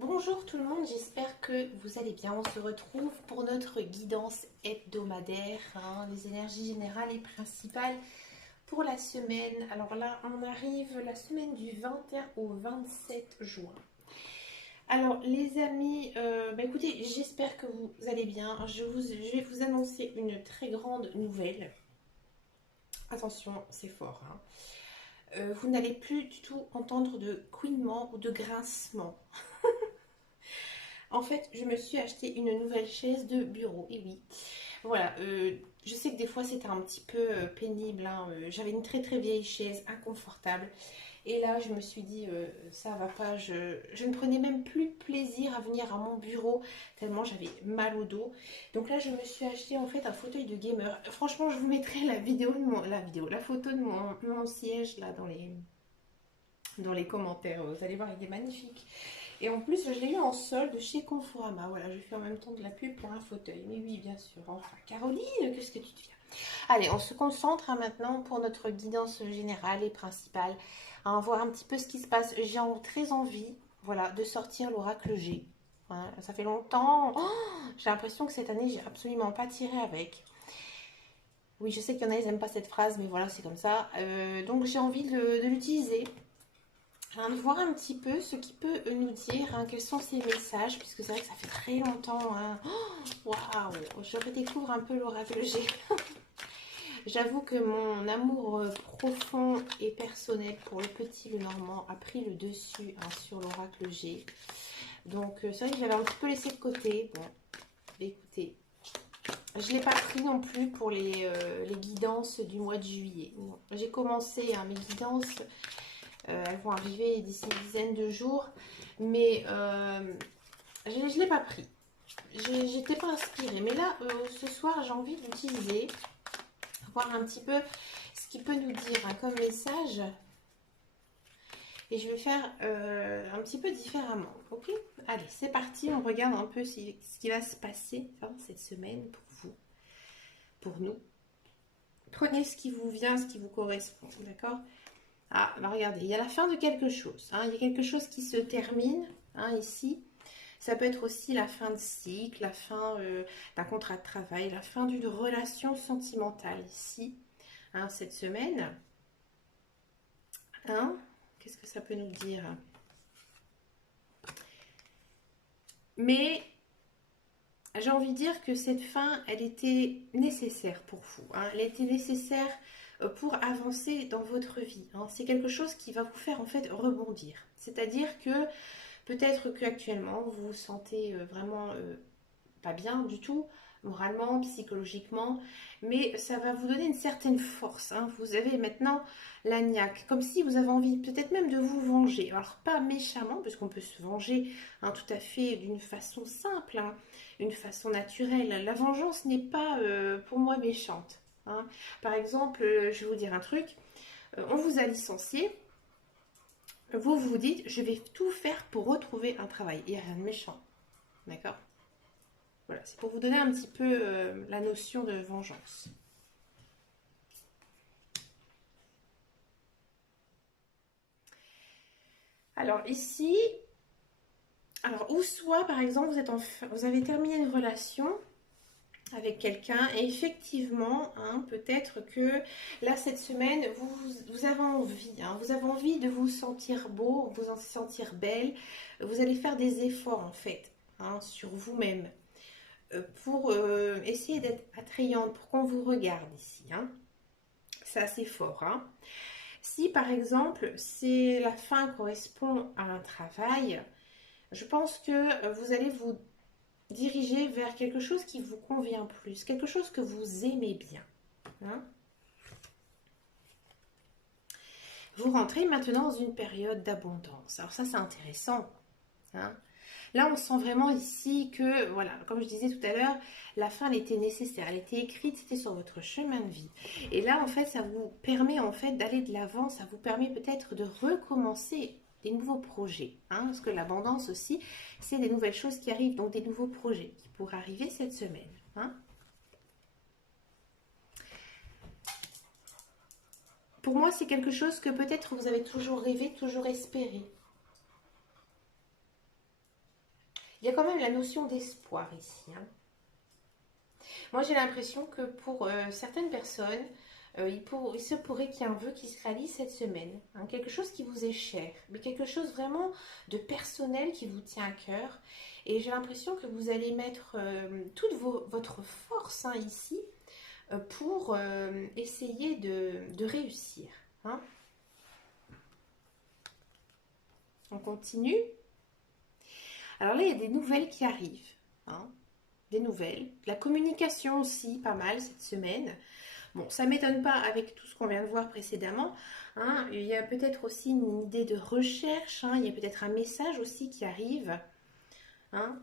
Bonjour tout le monde, j'espère que vous allez bien. On se retrouve pour notre guidance hebdomadaire, les énergies générales et principales pour la semaine. Alors là, on arrive la semaine du 21 au 27 juin. Alors les amis, écoutez, j'espère que vous allez bien. Je vais vous annoncer une très grande nouvelle. Attention, c'est fort. Vous n'allez plus du tout entendre de couinement ou de grincement. En fait, je me suis acheté une nouvelle chaise de bureau. Et oui, voilà. Je sais que des fois c'était un petit peu pénible. J'avais une très très vieille chaise, inconfortable. Et là, je me suis dit, ça va pas. Je ne prenais même plus plaisir à venir à mon bureau tellement j'avais mal au dos. Donc là, je me suis acheté en fait un fauteuil de gamer. Franchement, je vous mettrai la photo de mon siège là dans les commentaires. Vous allez voir, il est magnifique. Et en plus, je l'ai eu en solde chez Conforama. Voilà, je fais en même temps de la pub pour un fauteuil. Mais oui, bien sûr. Enfin, Caroline, qu'est-ce que tu deviens? Allez, on se concentre maintenant pour notre guidance générale et principale. Voir un petit peu ce qui se passe. J'ai très envie, voilà, de sortir l'oracle G. Ça fait longtemps. Oh, j'ai l'impression que cette année, j'ai absolument pas tiré avec. Oui, je sais qu'il y en a, ils n'aiment pas cette phrase, mais voilà, c'est comme ça. Donc j'ai envie de l'utiliser. De voir un petit peu ce qui peut nous dire, quels sont ces messages, puisque c'est vrai que ça fait très longtemps. Waouh, je redécouvre un peu l'oracle G. J'avoue que mon amour profond et personnel pour le petit le normand a pris le dessus sur l'oracle G. Donc c'est vrai que j'avais un petit peu laissé de côté. Bon, écoutez, je ne l'ai pas pris non plus pour les guidances du mois de juillet. J'ai commencé mes guidances. Elles vont arriver d'ici une dizaine de jours. Mais je ne l'ai pas pris. J'étais pas inspirée. Mais là, ce soir, j'ai envie d'utiliser. Voir un petit peu ce qu'il peut nous dire comme message. Et je vais faire un petit peu différemment. Ok? Allez, c'est parti. On regarde un peu ce qui va se passer cette semaine pour vous, pour nous. Prenez ce qui vous vient, ce qui vous correspond. D'accord? Regardez, il y a la fin de quelque chose. Il y a quelque chose qui se termine ici. Ça peut être aussi la fin de cycle, la fin d'un contrat de travail, la fin d'une relation sentimentale ici, cette semaine. Qu'est-ce que ça peut nous dire? Mais j'ai envie de dire que cette fin, elle était nécessaire pour vous. Elle était nécessaire pour avancer dans votre vie. C'est quelque chose qui va vous faire en fait rebondir. C'est-à-dire que peut-être qu'actuellement vous vous sentez vraiment pas bien du tout, moralement, psychologiquement, mais ça va vous donner une certaine force. Vous avez maintenant la niaque, comme si vous avez envie peut-être même de vous venger. Alors pas méchamment, parce qu'on peut se venger tout à fait d'une façon simple, une façon naturelle. La vengeance n'est pas pour moi méchante. Par exemple, je vais vous dire un truc, on vous a licencié, vous vous dites, je vais tout faire pour retrouver un travail. Il n'y a rien de méchant. D'accord? Voilà, c'est pour vous donner un petit peu la notion de vengeance. Alors ici, ou soit par exemple vous avez terminé une relation avec quelqu'un et effectivement, peut-être que là cette semaine vous avez envie, vous avez envie de vous sentir beau, vous en sentir belle. Vous allez faire des efforts en fait sur vous-même pour essayer d'être attrayante, pour qu'on vous regarde ici. C'est assez fort. Si par exemple, la fin correspond à un travail, je pense que vous allez vous diriger vers quelque chose qui vous convient plus, quelque chose que vous aimez bien. Vous rentrez maintenant dans une période d'abondance. Alors ça, c'est intéressant. Là, on sent vraiment ici que, voilà, comme je disais tout à l'heure, la fin, elle était nécessaire, elle était écrite, c'était sur votre chemin de vie. Et là, en fait, ça vous permet en fait d'aller de l'avant, ça vous permet peut-être de recommencer des nouveaux projets. Parce que l'abondance aussi, c'est des nouvelles choses qui arrivent, donc des nouveaux projets qui pourraient arriver cette semaine. Pour moi, c'est quelque chose que peut-être vous avez toujours rêvé, toujours espéré. il y a quand même la notion d'espoir ici, hein. Moi, j'ai l'impression que pour certaines personnes, il se pourrait qu'il y ait un vœu qui se réalise cette semaine, hein, quelque chose qui vous est cher, mais quelque chose vraiment de personnel qui vous tient à cœur. Et j'ai l'impression que vous allez mettre toute votre force, hein, ici pour essayer de réussir, hein. On continue. Alors là, il y a des nouvelles qui arrivent, hein, des nouvelles. La communication aussi, pas mal cette semaine. Bon, ça ne m'étonne pas avec tout ce qu'on vient de voir précédemment, hein. Il y a peut-être aussi une idée de recherche, hein. Il y a peut-être un message aussi qui arrive, hein.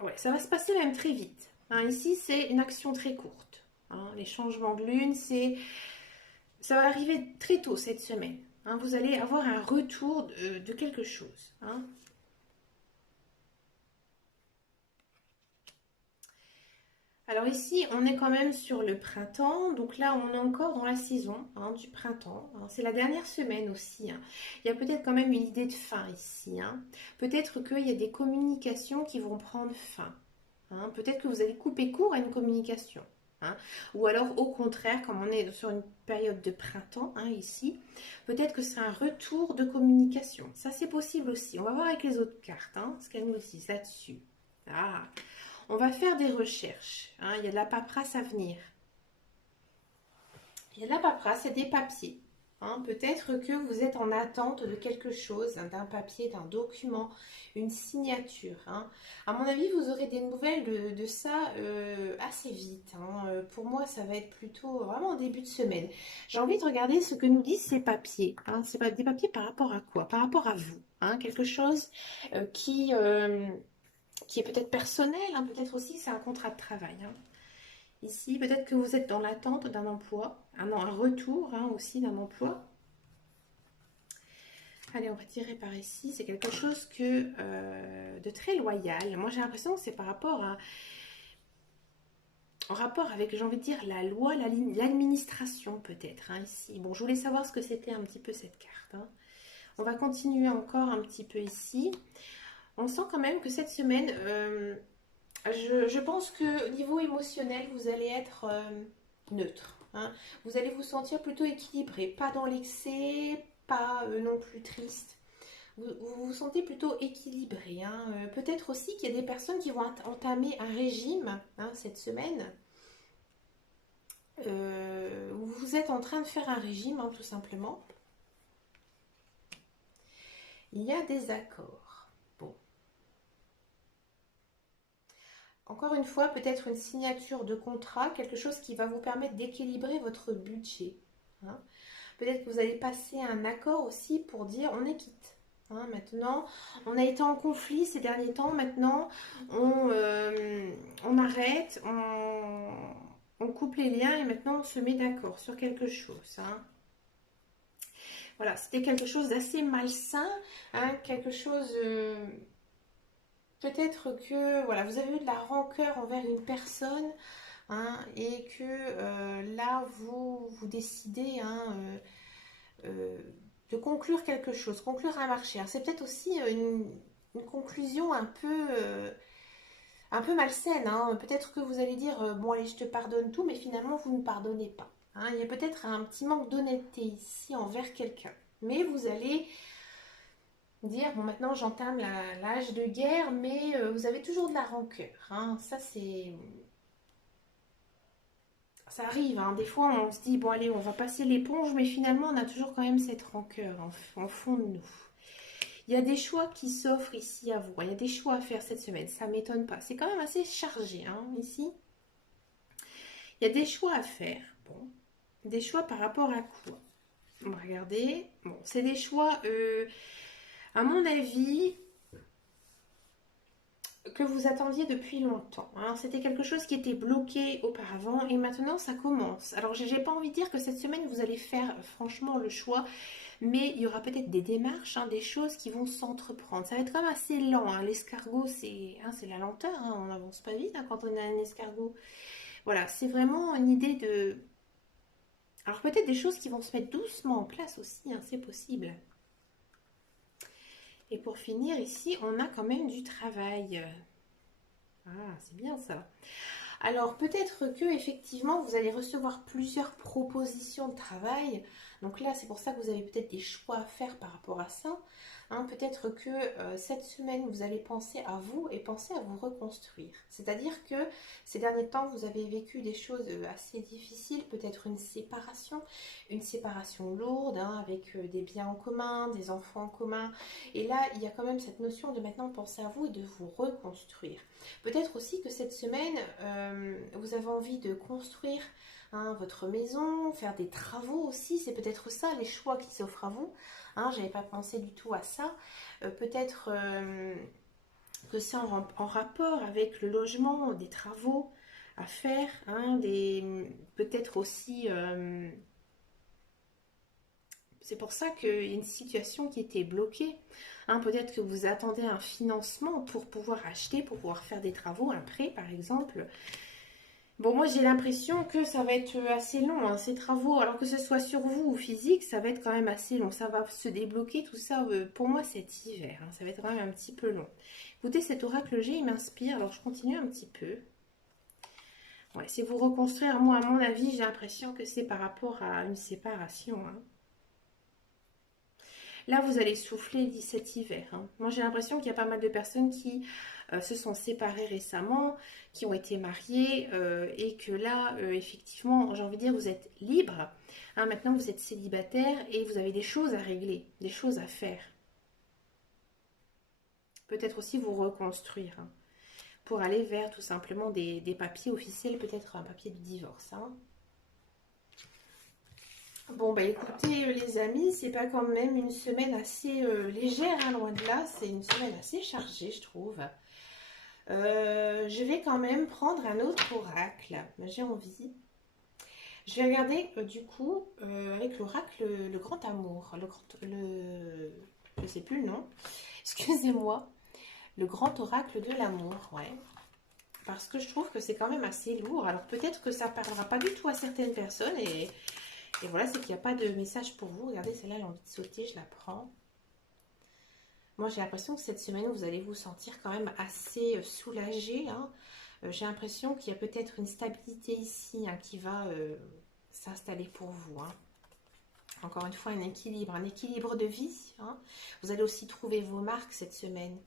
Ouais, ça va se passer même très vite, hein. Ici, c'est une action très courte, hein. Les changements de lune, ça va arriver très tôt cette semaine, hein. Vous allez avoir un retour de quelque chose, hein. Alors ici, on est quand même sur le printemps, donc là, on est encore dans la saison, hein, du printemps, hein. C'est la dernière semaine aussi, hein. Il y a peut-être quand même une idée de fin ici, hein. Peut-être qu'il y a des communications qui vont prendre fin, hein. Peut-être que vous allez couper court à une communication, hein. Ou alors au contraire, comme on est sur une période de printemps, hein, ici, peut-être que c'est un retour de communication. Ça, c'est possible aussi. On va voir avec les autres cartes, hein, ce qu'elles nous disent là-dessus. Ah, on va faire des recherches, hein. Il y a de la paperasse à venir. Il y a de la paperasse et des papiers, hein. Peut-être que vous êtes en attente de quelque chose, hein, d'un papier, d'un document, une signature, hein. À mon avis, vous aurez des nouvelles de ça assez vite, hein. Pour moi, ça va être plutôt vraiment en début de semaine. J'ai envie de regarder ce que nous disent ces papiers, hein. C'est pas des papiers par rapport à quoi? Par rapport à vous, hein. Quelque chose qui est peut-être personnel, hein. Peut-être aussi c'est un contrat de travail, hein. Ici, peut-être que vous êtes dans l'attente d'un emploi, un retour, hein, aussi d'un emploi. Allez, on va tirer par ici. C'est quelque chose de très loyal. Moi, j'ai l'impression que c'est par rapport en rapport avec, j'ai envie de dire, la loi, l'administration peut-être, hein, ici. Bon, je voulais savoir ce que c'était un petit peu cette carte, hein. On va continuer encore un petit peu ici. On sent quand même que cette semaine, je pense que au niveau émotionnel, vous allez être neutre, hein. Vous allez vous sentir plutôt équilibré, pas dans l'excès, pas non plus triste. Vous sentez plutôt équilibré, hein. Peut-être aussi qu'il y a des personnes qui vont entamer un régime, hein, cette semaine. Vous êtes en train de faire un régime, hein, tout simplement. Il y a des accords. Bon. Encore une fois, peut-être une signature de contrat, quelque chose qui va vous permettre d'équilibrer votre budget, hein. Peut-être que vous allez passer un accord aussi pour dire on est quitte, hein. Maintenant, on a été en conflit ces derniers temps, maintenant on arrête, on coupe les liens et maintenant on se met d'accord sur quelque chose, hein. Voilà, c'était quelque chose d'assez malsain, hein, quelque chose... peut-être que voilà, vous avez eu de la rancœur envers une personne, hein, et que là, vous décidez, hein, de conclure quelque chose, conclure un marché. C'est peut-être aussi une conclusion un peu malsaine, hein. Peut-être que vous allez dire, bon allez, je te pardonne tout, mais finalement, vous ne pardonnez pas, hein. Il y a peut-être un petit manque d'honnêteté ici envers quelqu'un. Mais vous allez dire, bon maintenant j'entame l'âge de guerre, mais vous avez toujours de la rancœur, hein. Ça arrive, hein. Des fois on se dit, bon allez, on va passer l'éponge, mais finalement on a toujours quand même cette rancœur en fond de nous. Il y a des choix qui s'offrent ici à vous, il y a des choix à faire cette semaine, ça ne m'étonne pas. C'est quand même assez chargé, hein, ici. Il y a des choix à faire, bon, des choix par rapport à quoi? On va regarder, bon, c'est des choix, à mon avis, que vous attendiez depuis longtemps, hein. C'était quelque chose qui était bloqué auparavant et maintenant ça commence. Alors j'ai pas envie de dire que cette semaine vous allez faire franchement le choix, mais il y aura peut-être des démarches, hein, des choses qui vont s'entreprendre. Ça va être quand même assez lent, hein. L'escargot c'est la lenteur, hein. On n'avance pas vite, hein, quand on a un escargot. Voilà, c'est vraiment une idée de... Alors peut-être des choses qui vont se mettre doucement en place aussi, hein, c'est possible. Et pour finir, ici, on a quand même du travail. Ah, c'est bien ça. Alors peut-être que effectivement vous allez recevoir plusieurs propositions de travail. Donc là c'est pour ça que vous avez peut-être des choix à faire par rapport à ça. Hein, peut-être que cette semaine vous allez penser à vous et penser à vous reconstruire. C'est-à-dire que ces derniers temps vous avez vécu des choses assez difficiles, peut-être une séparation lourde hein, avec des biens en commun, des enfants en commun. Et là il y a quand même cette notion de maintenant penser à vous et de vous reconstruire. Peut-être aussi que cette semaine, vous avez envie de construire hein, votre maison, faire des travaux aussi. C'est peut-être ça les choix qui s'offrent à vous. Hein, j'avais pas pensé du tout à ça. Peut-être que c'est en rapport avec le logement, des travaux à faire. Hein, peut-être aussi... c'est pour ça qu'il y a une situation qui était bloquée. Hein, peut-être que vous attendez un financement pour pouvoir acheter, pour pouvoir faire des travaux, un prêt par exemple. Bon, moi j'ai l'impression que ça va être assez long, hein, ces travaux. Alors que ce soit sur vous ou physique, ça va être quand même assez long. Ça va se débloquer tout ça pour moi cet hiver. Hein, ça va être quand même un petit peu long. Écoutez, cet oracle G, il m'inspire. Alors je continue un petit peu. Ouais, c'est vous reconstruire. Moi, à mon avis, j'ai l'impression que c'est par rapport à une séparation. Hein. Là, vous allez souffler cet hiver. Hein. Moi, j'ai l'impression qu'il y a pas mal de personnes qui se sont séparées récemment, qui ont été mariées et que là, effectivement, j'ai envie de dire, vous êtes libre. Hein, maintenant, vous êtes célibataire et vous avez des choses à régler, des choses à faire. Peut-être aussi vous reconstruire hein, pour aller vers tout simplement des papiers officiels, peut-être un papier de divorce. Hein. Bon, bah écoutez, les amis, c'est pas quand même une semaine assez légère, hein, loin de là. C'est une semaine assez chargée, je trouve. Je vais quand même prendre un autre oracle. J'ai envie. Je vais regarder, du coup, avec l'oracle, le grand amour. Je sais plus le nom. Excusez-moi. Le grand oracle de l'amour, ouais. Parce que je trouve que c'est quand même assez lourd. Alors peut-être que ça parlera pas du tout à certaines personnes et voilà, c'est qu'il n'y a pas de message pour vous. Regardez, celle-là, elle a envie de sauter, je la prends. Moi, j'ai l'impression que cette semaine, vous allez vous sentir quand même assez soulagé. Hein. J'ai l'impression qu'il y a peut-être une stabilité ici hein, qui va s'installer pour vous. Hein. Encore une fois, un équilibre de vie. Hein. Vous allez aussi trouver vos marques cette semaine.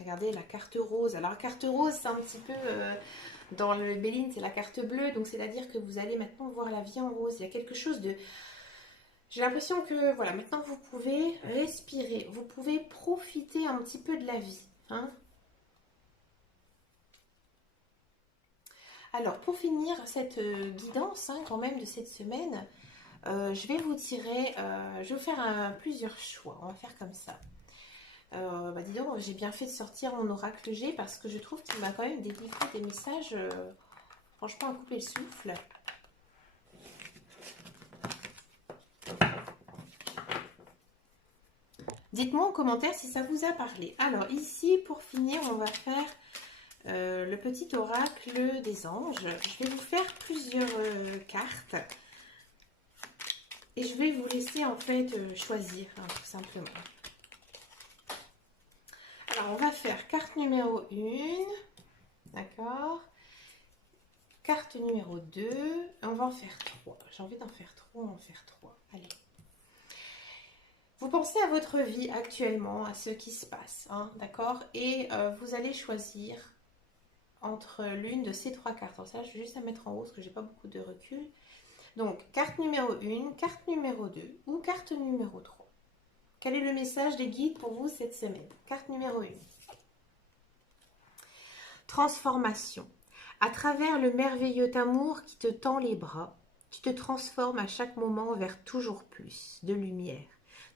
Regardez la carte rose. Alors, la carte rose, c'est un petit peu... dans le Béline, c'est la carte bleue. Donc, c'est-à-dire que vous allez maintenant voir la vie en rose. Il y a quelque chose de... J'ai l'impression que, voilà, maintenant, vous pouvez respirer. Vous pouvez profiter un petit peu de la vie. Hein. Alors, pour finir cette guidance, hein, quand même, de cette semaine, je vais vous tirer... je vais faire plusieurs choix. On va faire comme ça. Bah dis donc, j'ai bien fait de sortir mon oracle G parce que je trouve qu'il m'a quand même délivré des messages franchement à couper le souffle. Dites-moi en commentaire si ça vous a parlé. Alors ici, pour finir, on va faire le petit oracle des anges. Je vais vous faire plusieurs cartes et je vais vous laisser en fait choisir, hein, tout simplement. Alors, on va faire carte numéro 1, d'accord. Carte numéro 2, on va en faire 3. J'ai envie d'en faire 3, on va en faire 3. Allez. Vous pensez à votre vie actuellement, à ce qui se passe, hein, d'accord. Et vous allez choisir entre l'une de ces 3 cartes. Alors ça, je vais juste la mettre en haut parce que j'ai pas beaucoup de recul. Donc, carte numéro 1, carte numéro 2 ou carte numéro 3. Quel est le message des guides pour vous cette semaine? Carte numéro 1. Transformation. À travers le merveilleux amour qui te tend les bras, tu te transformes à chaque moment vers toujours plus de lumière,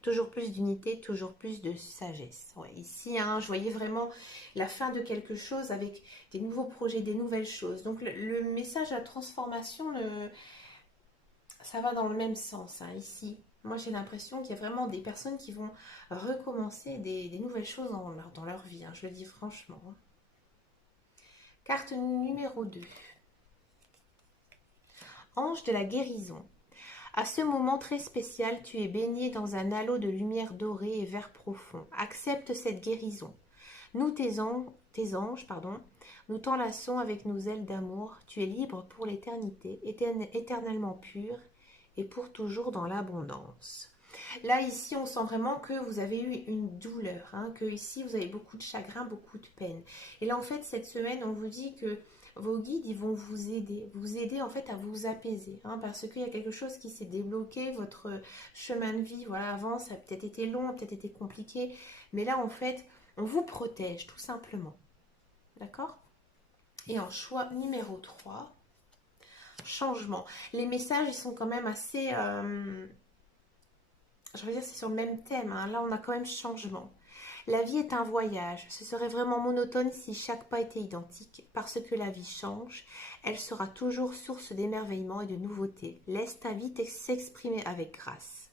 toujours plus d'unité, toujours plus de sagesse. Ouais, ici, hein, je voyais vraiment la fin de quelque chose avec des nouveaux projets, des nouvelles choses. Donc, le message à transformation, ça va dans le même sens, hein, ici. Moi, j'ai l'impression qu'il y a vraiment des personnes qui vont recommencer des nouvelles choses dans leur vie. Hein, je le dis franchement. Hein. Carte numéro 2. Ange de la guérison. À ce moment très spécial, tu es baigné dans un halo de lumière dorée et vert profond. Accepte cette guérison. Nous, tes anges, pardon, nous t'enlaçons avec nos ailes d'amour. Tu es libre pour l'éternité, éternellement pur et pour toujours dans l'abondance. Là, ici, on sent vraiment que vous avez eu une douleur, hein, que ici, vous avez beaucoup de chagrin, beaucoup de peine. Et là, en fait, cette semaine, on vous dit que vos guides, ils vont vous aider en fait à vous apaiser, hein, parce qu'il y a quelque chose qui s'est débloqué, votre chemin de vie, voilà, avant, ça a peut-être été long, peut-être été compliqué, mais là, en fait, on vous protège, tout simplement, d'accord? Et en choix numéro 3, changement. Les messages, ils sont quand même assez... je veux dire, c'est sur le même thème, hein. Là, on a quand même changement. La vie est un voyage. Ce serait vraiment monotone si chaque pas était identique. Parce que la vie change, elle sera toujours source d'émerveillement et de nouveautés. Laisse ta vie s'exprimer avec grâce.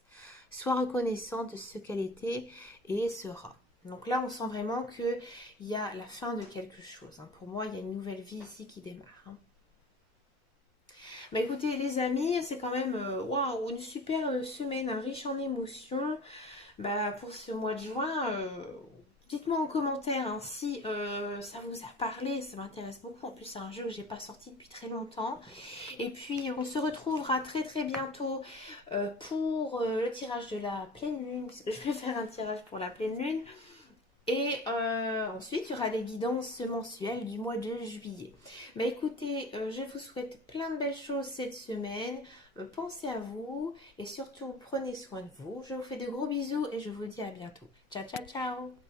Sois reconnaissant de ce qu'elle était et sera. Donc là, on sent vraiment qu'il y a la fin de quelque chose, hein. Pour moi, il y a une nouvelle vie ici qui démarre, hein. Bah écoutez les amis, c'est quand même waouh, une super semaine, hein, riche en émotions. Bah, pour ce mois de juin, dites-moi en commentaire, hein, si ça vous a parlé, ça m'intéresse beaucoup. En plus, c'est un jeu que j'ai pas sorti depuis très longtemps. Et puis, on se retrouvera très très bientôt pour le tirage de la pleine lune, puisque je vais faire un tirage pour la pleine lune. Et ensuite, il y aura les guidances mensuelles du mois de juillet. Bah écoutez, je vous souhaite plein de belles choses cette semaine. Pensez à vous et surtout prenez soin de vous. Je vous fais de gros bisous et je vous dis à bientôt. Ciao, ciao, ciao!